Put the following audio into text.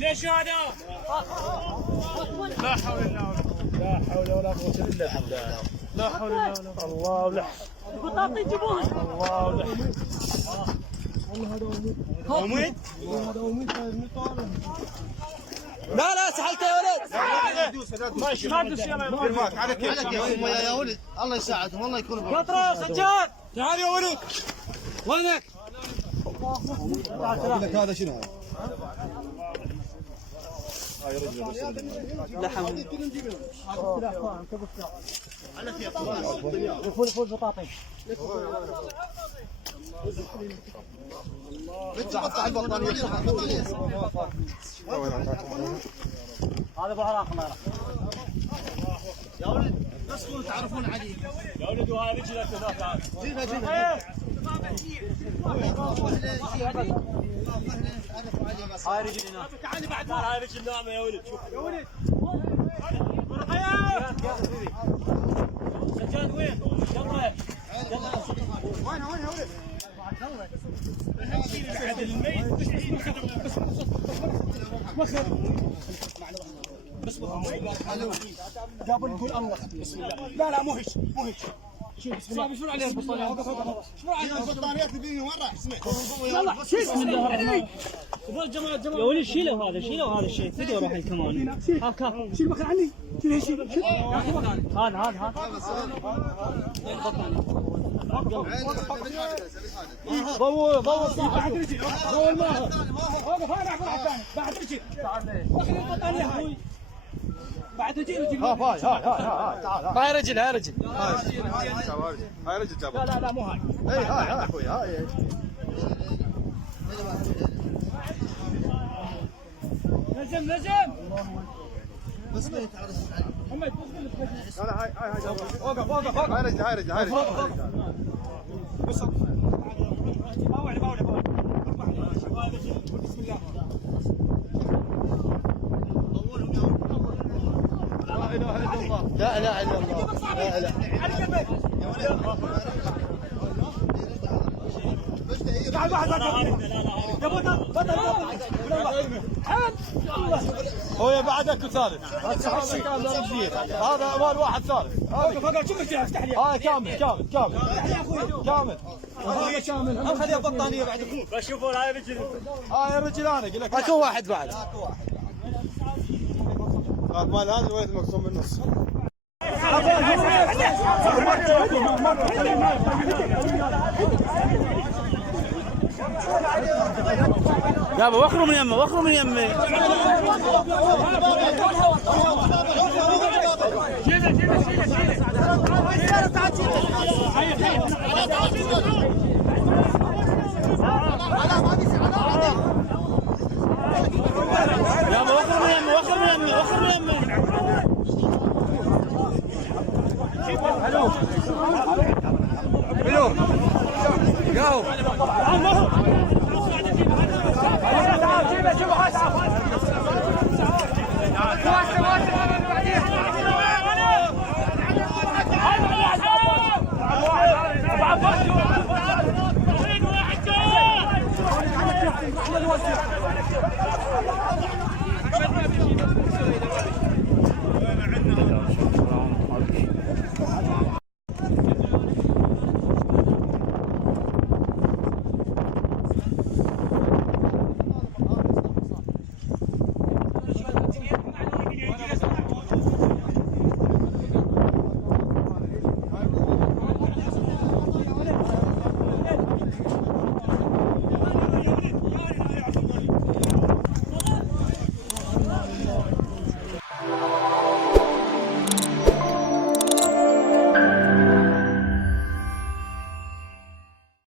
ليش هذا؟ لا حول ولا قوة إلا بالله. لا حول ولا قوة. الله ولح. بطاطي جيبوها. الله ولح. أميد؟ لا سحلته يا ولد. ما تدوس يلا على كيف يا ولد. الله يساعدهم والله يكون قطرة سجاد. تعال يا ولد. وينك؟ لك هذا شنو هذا؟ لحم. فول بطاطي. هذا ابو عراق الله يرحمه. يا ولد بس تعرفون علي. يا ولد وهاي رجلك هذاك. جيبها هاي رجل هنا. تعال بعد هاي رجل ناعمة يا ولد. شوف يا ولد. سجاد وين؟ يلا. وين يا ولد؟ جابوا لي يقول الله بسم الله. لا مو هيك مو هيك. بسم الله شنو عليه البطانية؟ شنو عليه البطانيات اللي وين راح اسمع. يلا شيل بسم الله الرحمن الرحيم. يا ولد شيلوا هذا الشيء فدوا روح الكمان. هاك شيل مكان عني. شيل شيل. هذا ضوء بعد رجل. ضوء الماء. وقف هذا بعد رجل. واخذ البطانية هاي. بعد رجل. هاي رجل. هاي رجل جابها. لا مو هاي. اي هاي اخوي هاي. نجم. بس ما يتعرف محمد لا هاي وقف هاي رجل. بس باوع بسم الله. لا اله الا الله. لا اله. تعال واحد يا بطل هو بعدك ثالث. هذا مال واحد ثالث. هذا شو مشكلة افتح لي. هاي كامل. خذ يا بطانيه بعد اخوك. بشوفوا هاي رجل. هاي الرجل انا اقول لك. اكو واحد بعد. مال هذا الولد مقسوم بالنص. يابا وخروا من يمه. يابا وخروا من يمه. بلو ياهو تعال جيبه